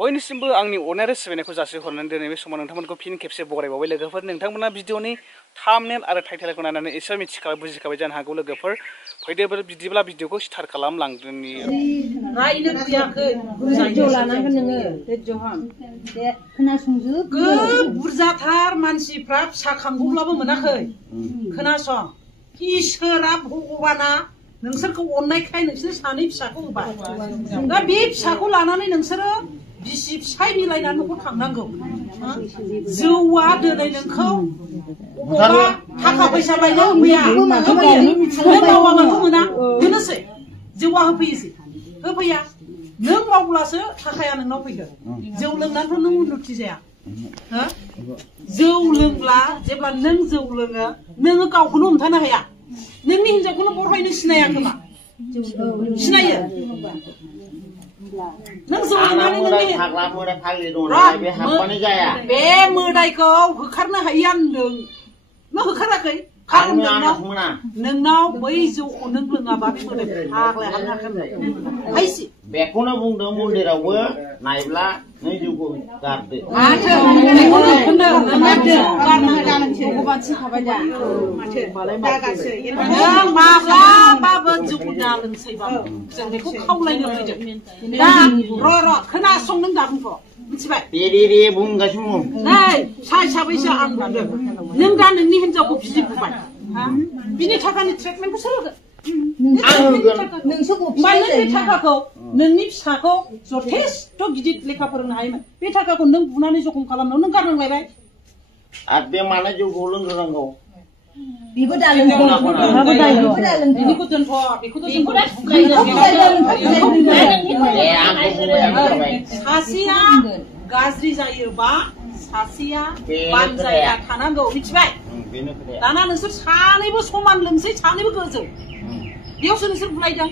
बयनिसिमबो आंनि अननाय सिबिनायखौ जासिहरनानै दिनै बे समाव नोंथांमोनखौ फिन खेबसे बरायबावबाय लोगोफोर नोंथांमोना भिडिअनि थाम्बनेल आरो टाइटेलखौ नायनानै एसे मिथिखाबाय बुजिखाबाय जानो हागौ लोगोफोर फैदो बिदिब्ला भिडिअखौ स्टार्ट खालामलांदोनि रायनो फैयाखै बुरजा लानांगोन नोङो धैर्यहाम दे खोनासंजोब बुरजाथार मानसिफ्रा फिसा खांगौब्लाबो मोनाखै खोनासं इसोरा भगबाना नोंसोरखौ अननायखाय नोंसोर सानै फिसाखौ होबाय दा बे फिसाखौ लानानै नोंसोरो बिसि फिसाय मिलायनानै न'खौ थांनांगौ जौआ दिनै नोंखौ बबावबा थाखा फैसा लायनो होफैया नों मावाबाथ' मोना मोनोसै जौआ होफैया नों मावब्लासो थाखाया नोंनाव फैगोन जौ लोंनानैथ' नों उन्नति जाया जौ लोंब्ला जेब्ला नों जौ लोङो नोङो गावखौनो हमथानो हाया नोंनि हिनजावखौनो बरहायनो सिनाया खोमा सिनायो नों जौ लोंनानै बे मोदायखौ होखारनो हाया होनदों नों होखाराखै नोंनाव बै जौखौ नों लोङाबा बे मोदायखौ फाग्लाया हाबनो हाखायो बेखौनो बुंदों मन्दिरावबो नायब्ला नों जौखौ गारदो नों माब्लाबाबो जौखौ दा लोंसैबाबो जों बेखौ खावलायनो फैदों दा र' खोनासं नों दा बुंथ' मिथिबाय दे बुंगासिनो नै साय साबैसो आं बुंदों नों दा नोंनि हिनजावखौ बिदि बुबाय बिनि थाखानि ट्रिटमेन्टखौ सोर होगोन बे थाखाखौ नोंनि फिसाखौ जथेस्थ' गिदिर लेखा फोरोंनो हायोमोन बे थाखाखौ नों बुनानै जखम खालामनायाव नों गारनांलायबाय आरो बे मानो जौखौ लोंग्रोनांगौ बेबो दा बिनिखौ दोनथ' बेखौथ' सासेया गाज्रि जायोबा सासेया बानजायना थानांगौ मिथिबाय दाना नोंसोर सानैबो समान लोंसै सानैबो गोजौ बेयावसो नोंसोर बुलायदों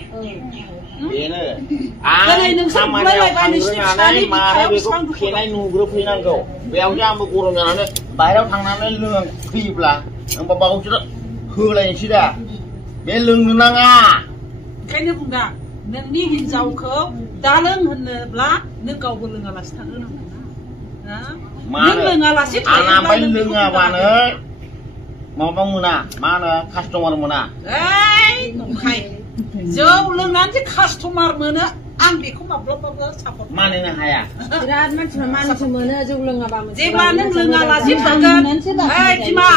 दिनै नोंसोर बुलायलायबाय नोंसोरनि फिसानि बिखायाव बेसेबां फेनाय नुग्रोफैनांगौ बेयावसो आंबो गरम जानानै बाहेरायाव थांनानै लोंफैयोब्ला होमबा बावसो होलायनोसै दा बे लोंनो नाङा ओंखायनो बुंदा नोंनि हिनजावखौ दा लों होनोब्ला नों गावबो लोङालासे थानो नांगौ नों लोङालासे थायोब्ला लोङाबानो माबा मोना मा होनो कास्टमार मोना नंखाय जौ लोंनानै कास्टमार मोनो आं बेखौ माब्लाबाबो सापर्ट मानिनो हाया बिराद मानसिफ्रा मानसि मोनो जौ लोङाबा जेब्ला नों लोङालासे थागोन बिमा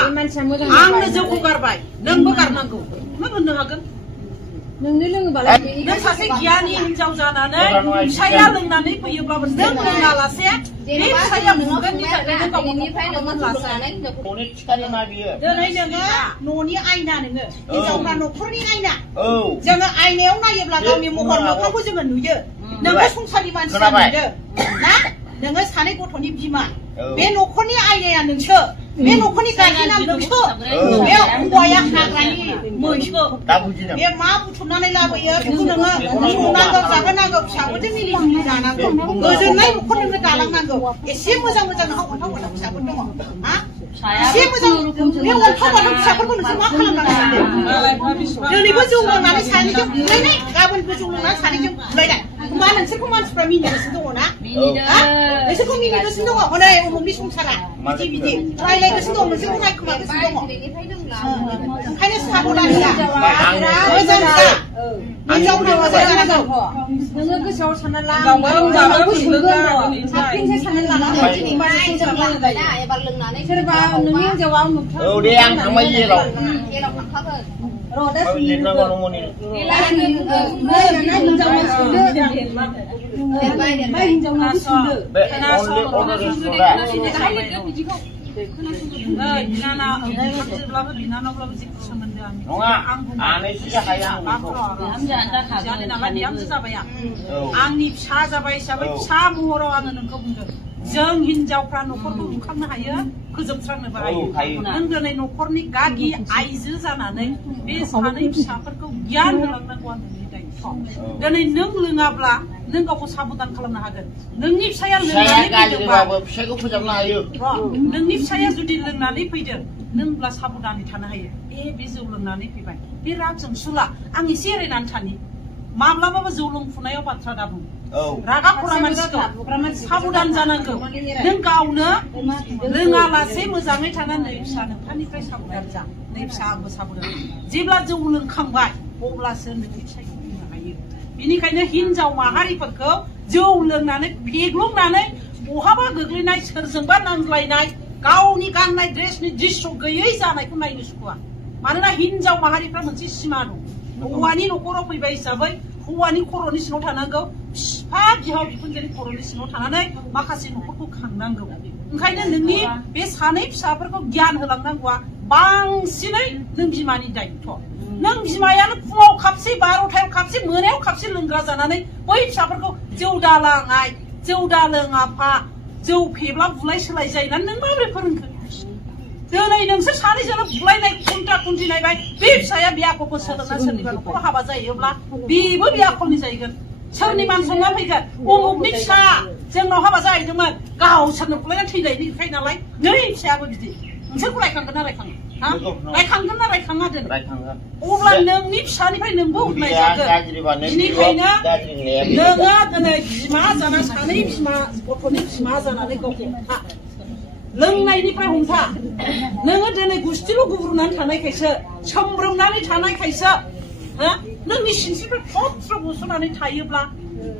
आंनो जौखौ गारबाय नोंबो गारनांगौ मा होननो हागोन नोंनो लोङोबालाय नों सासे गियानि हिनजाव जानानै फिसाया लोंनानै फैयोब्लाबो नों लोङालासे बे फिसाया बुगोननि थाखाय नों गावनिफ्राय न'नि थिखारि मा बियो दिनै नोङो न'नि आयना नोङो हिनजावफ्रा न'खरनि आयना जोङो आयनायाव नायोब्ला गावनि महर मोखांखौ जोङो नुयो नोङो संसारनि मानसिया नुयो ना नोङो सानै गथ'नि बिमा बे न'खरनि आयनाया नोंसो बे न'खरनि गारजेना नोंसो बे हौवाया हाग्रानि मैसो बे मा बुथुमनानै लाबोयो बेखौ नोङो संनांगौ जाहोनांगौ फिसाफोरजों मिलि जुलि जानांगौ गोजोननाय न'खर नोङो दालांनांगौ एसे मोजां मोजां अन्थाव बाथाव फिसाफोर दङ एसे मोजां बे अन्थाव बाथाव फिसाफोरखौ नोंसोर मा खालामनानै दिनैबो जौ लोंनानै सानैजों बुलायनाय गाबोनबो जौ लोंनानै सानैजों बुलायनाय होमबा नोंसोरखौ मानसिफ्रा मिनिगासिनो दङ ना नोंसोरखौ मिनिगासिनो दङ हनै उमुखनि संसारा बिदि रायलायगासिनो दं नोंसोरखौ रायखोमागासिनो दङ ओंखायनो साबधान जा मोजां जा हिनजावफ्रा मोजां जानांगौ नोङो गोसोआव सानना ला साबसिनसो साननानै लानांगौ एबार लोंनानै सोरबा नोंनि हिनजावा औ दे आं थांबाय जेराव थांखागोन लिरनांगौ न'मनि बिनानावब्लाबो जेबो सोमोन्दो आंनि फिसा जाबाय हिसाबै फिसा महराव आङो नोंखौ बुंदों जों हिनजावफ्रा न'खरखौ लुखांनो हायो फोजोबस्रांनोबो हायो नों दिनै न'खरनि गागि आइजो जानानै बे सानै फिसाफोरखौ गियान होलांनांगौ आं नोंनि दायित्व दिनै नों लोङाब्ला नों गावखौ साबधान खालामनो हागोन नोंनि फिसाया लोंनानै फैदोंबा फिसाखौ फोजोबनो हायो नोंनि फिसाया जुदि लोंनानै फैदों नोंब्ला साबधानै थानो हायो बे जौ लोंनानै फैबाय बे राग जोंसुला आं एसे एरायनानै थानि माब्लाबाबो जौ लोंफुनायाव बाथ्रा दाबुं रागा खरा मानसिखौ साबधान जानांगौ नों गावनो लोङालासे मोजाङै थानानै फिसा नोंथांनिफ्राय साबधान जा नै फिसा आंबो साबधान जेब्ला जौ लोंखांबाय अब्लासो नोंनि फिसायखौ बुंनो हायो बेनिखायनो हिनजाव माहारिफोरखौ जौ लोंनानै फेग्लुंनानै बहाबा गोग्लैनाय सोरजोंबा नांज्लायनाय गावनि गाननाय ड्रेसनि दृश्य गैयै जानायखौ नायनो सुखुवा मानोना हिनजाव माहारिफ्रा मोनसे सिमा दं हौवानि न'खराव फैबाय हिसाबै हौवानि खर'नि सिङाव थानांगौ बिफा बिहाव बिखुनजोनि खर'नि सिङाव थानानै माखासे न'खरखौ खांनांगौ ओंखायनो नोंनि बे सानै फिसाफोरखौ गियान होलांनांगौआ बांसिनै नों बिमानि दायित्व नों बिमायानो फुङाव खापसे 12थायाव खापसे मोनायाव खापसे लोंग्रा जानानै बै फिसाफोरखौ जौ दालाङाय जौ दालों आफा जौ फेब्ला बुलाय सोलाय जायोना नों माबोरै फोरोंखो दिनै नोंसोर सानैजोंनो बुलायनाय खुन्था खुन्थि नायबाय बे फिसाया बे आखलखौ सोलोंना सोरनिबा न'खराव हाबा जायोब्ला बेबो बे आखलनि जाहैगोन सोरनि मान सनमान फैगोन अमुकनि फिसा जोंनाव हाबा जाहैदोंमोन गावसोरनो बुलायना थैनायनि खाय नालाय नै फिसायाबो बिदि नोंसोरखौ रायखांगोन ना रायखाङा रायखांगोन ना रायखाङा दिनै अब्ला नोंनि फिसानिफ्राय नोंबो उनाय जागोन बेनिखायनो नोङो दिनै बिमा जाना सानै बिमा गथ'नि बिमा जानानै गावखौ हमथा लोंनायनिफ्राय हमथा नोङो दिनै गुस्थिल' गुब्रुनानै थानायखायसो सोमब्रोमनानै थानायखायसो नोंनि सिनस्रिफ्रा थ्र' बुस'नानै थायोब्ला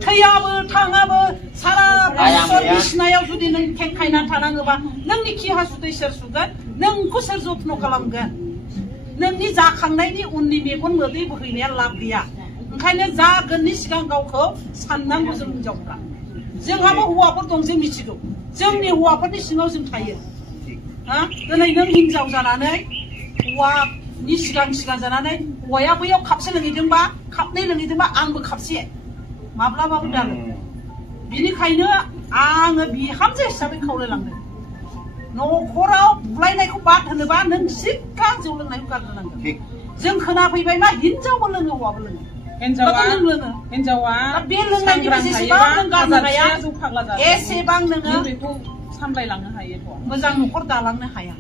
थैयाबो थाङाबो सारा बोसोर बिसिनायाव जुदि नों खेंखायनानै थानाङोबा नोंनि खि हासुदै सोर सुगोन नोंखौ सोर जथ्न खालामगोन नोंनि जाखांनायनि उननि मेगन मोदै बोहैनाया लाब गैया ओंखायनो जागोननि सिगां गावखौ साननांगौ जों हिनजावफ्रा जोंहाबो हौवाफोर दं जों मिथिगौ जोंनि हौवाफोरनि सिङाव जों थायो दिनै नों हिनजाव जानानै हौवानि सिगां जानानै हौवाया बैयाव खापसे लोंहैदोंबा खापनै लोंहैदोंबा आंबो खापसे माब्लाबाबो दालो बिनिखायनो आङो बिहामजो हिसाबै खावलायलांदों न'खराव बुलायनायखौ बाद होनोबा नों सिगां जौ लोंनायखौ गारग्रोनांगोन जों खोनाफैबाय मा हिनजावबो लोङो हौवाबो लोङो हिनजावा बे लोंनायनि जेसेबां नों गारनो हाया एसेबां नोङो सामलायलांनो हायो मोजां न'खर दालांनो हाया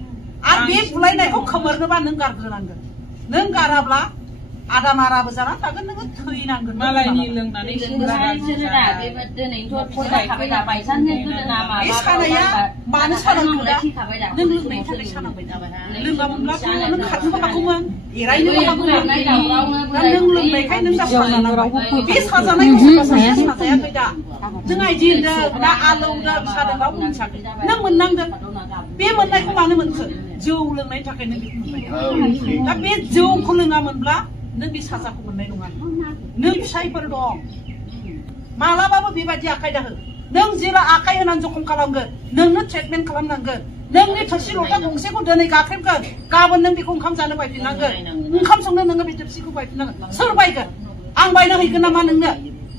आरो बे बुलायनायखौ खोमोरनोबा नों गारग्रोनांगोन नों गाराब्ला आदा माराबो जाना थागोन नोङो थैनांगोन मालायनि लोंनानै बे सानाया मानो सानांगौ दा नों लोंनायनि थाखाय सानांबाय लोङामोनब्ला नों खारनोबो हागौमोन एरायनोबो हागौमोन दा नों लोंनायखाय नों दा साजानांबाय बे साजानायखौ सोरबा सासेया साजायाखै दा जों आइदिनदों ना आलौदों सादों रावबो मिथियाखै नों मोननांदों बे मोननायखौ मानो मोनखो जौ लोंनायनि थाखाय नों बेखौ मोनबाय दा बे जौखौ लोङामोनब्ला नों बे साजाखौ मोननाय नङा नों फिसायफोर दं मालाबाबो बेबायदि आखाय दाहो नों जेला आखाय होनानै जखम खालामगोन नोंनो ट्रिटमेन्ट खालामनांगोन नोंनि थोरसि लथा गंसेखौ दिनै गाख्रेबगोन गाबोन नों बेखौ ओंखाम जानो बायफिननांगोन ओंखाम संनो नोङो बे थोरसिखौ बायफिननांगोन सोर बायगोन आं बायना हैगोन नामा नोंनो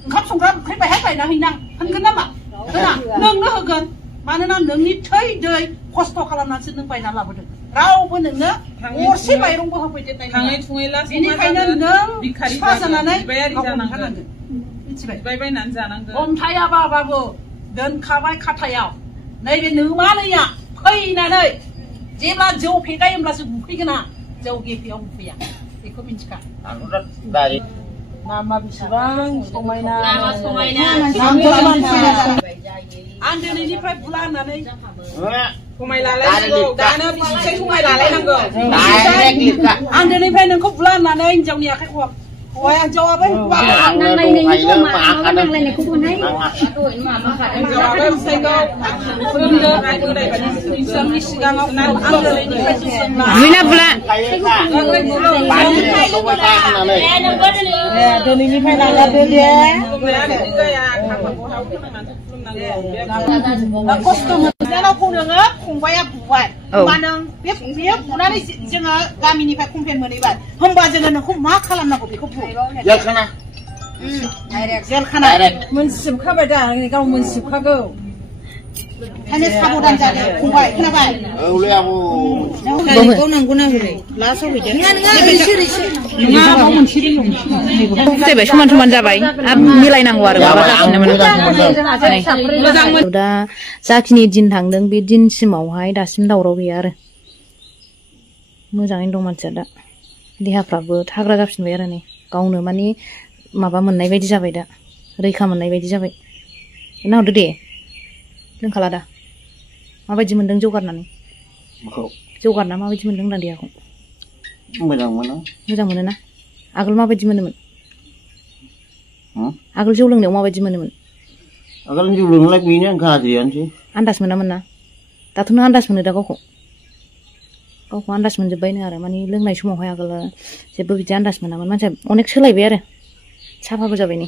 ओंखाम संग्रा ओंख्रि बायहाय बायना हैनां होनगोन नामा होना नोंनो होगोन मानोना नोंनि थै दै खस्थ' खालामनानैसो नों बायना लाबोदों रावबो नोंनो गरसे माइरंबो होफैदेरनाय नङा बेनिखायनो नों बिफा जानानै मिथिबाय बायनानै जानांगोन अन्थायाबाबो दोनखाबाय खाथायाव नैबे नोमानैया फैनानै जेब्ला जौ फेगायो होमब्लासो बुफैगोना जौ गेफेयाव बुफैया बेखौ मिथिखा नामा बेसेबां समायना आं दिनैनिफ्राय बुला होननानै समाय लालायनांगौ दानो बिसिसै समाय लालायनांगौ आं दिनैनिफ्राय नोंखौ बुला होननानै हिनजावनि आखाइखौ हौवाया हिनजावाबो जोंनि सिगाङाव दिनैनिफ्राय खस्थ' मोनजानावखौ नोङो फंबाया बुबाय होमबा नों बेयो बुनानै जोङो गामिनिफ्राय कमप्लेन मोनहैबाय होमबा जोङो नोंखौ मा खालामनांगौ बेखौ बुं जेलखाना मोनसिजोबखाबाय दा गाव मोनसिजोबखागौ ओंखायनो साबधान जादो फंबाय खोनाबाय नांगौना हरै लास्टआव फैबाय समान समान जाबाय मिलायनांगौ आरो माबा जाफिननो दा जाखिनि दिन थांदों बे दिनसिमावहाय दासिम दावराव गैया आरो मोजाङैनो दं मानसिया दा देहाफ्राबो थाग्रा जाफिनबाय आरो नै गावनो माने माबा मोननाय बायदि जाबाय दा रैखा मोननाय बायदि जाबाय नाहरदो दे लोंखाला दा माबायदि मोनदों जौगारनानै जौगारना माबायदि मोनदों होनदां देहाखौ मोजां मोनो ना आगोल माबायदि मोनोमोन आगोल जौ लोंनायाव माबायदि मोनोमोन आगोल जौ लोंनाय बेनो गाज्रियानोसै आन्दाज मोनामोन ना दाथ' नों आन्दाज मोनो दा गावखौ आन्दाज मोनजोब्बायनो आरो माने लोंनाय समावहाय आगोल जेबो बिदि आन्दाज मोनामोन मानसिया अनेक सोलायबाय आरो साफाबो जाबाय नै